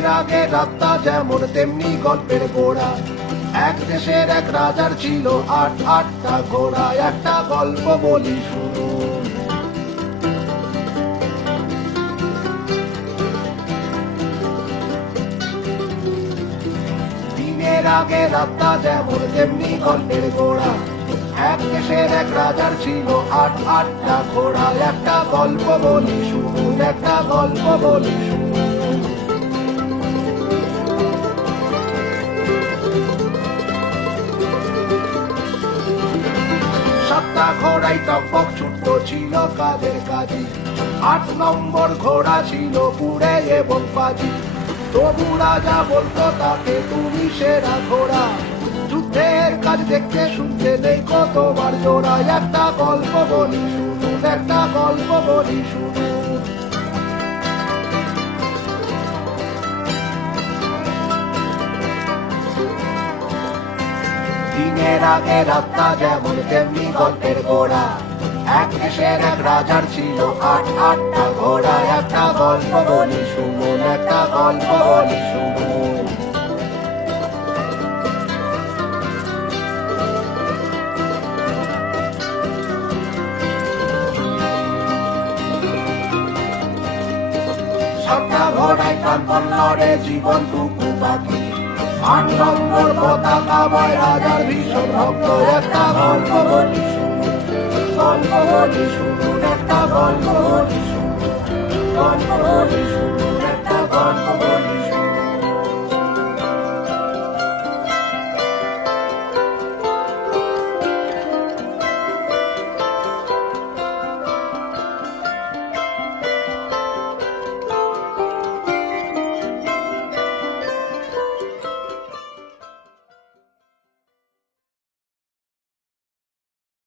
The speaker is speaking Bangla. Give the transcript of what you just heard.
দিনের আগে রাতটা যেমন তেমনি গল্পের গোড়া। এক দেশের এক রাজার ছিল আটটা ঘোড়া, একটা গল্প বলি শুনুন। দিনের আগে রাতটা যেমন তেমনি গল্পের গোড়া। এক দেশের এক রাজার ছিল আটটা ঘোড়া, একটা গল্প বলি শুনুন, একটা গল্প বলি শুনুন। সাতটা ঘোড়াই টকবক ছুটত ছিল কাজের কাজী। ৮ নম্বর ঘোড়া ছিল পুড়ে এবং বাজি। তবু রাজা বলতো তাকে, তুমি সেরা ঘোড়া, যুদ্ধের কাজ দেখতে শুনতে নেই কতবার জোড়া। একটা গল্প বলি শুনুন, একটা গল্প বলি শুনুন। দিনের আগে রাতটা যেমন তেমনি গল্পের গোড়া। এক দেশের এক রাজার ছিল আটটা ঘোড়া, একটা গল্প বলি শুনুন, একটা গল্প বলি শুনুন। সাতটা ঘোড়ায় প্রাণপণ লড়ে জীবনটুকু বাকি। ৮ নম্বর পতাকা বয় রাজার ভীষণ ভক্ত, একটা গল্প বলি শুনুন, গল্প বলি শুনুন, একটা গল্প বলি শুনুন, গল্প বলি শুনুন।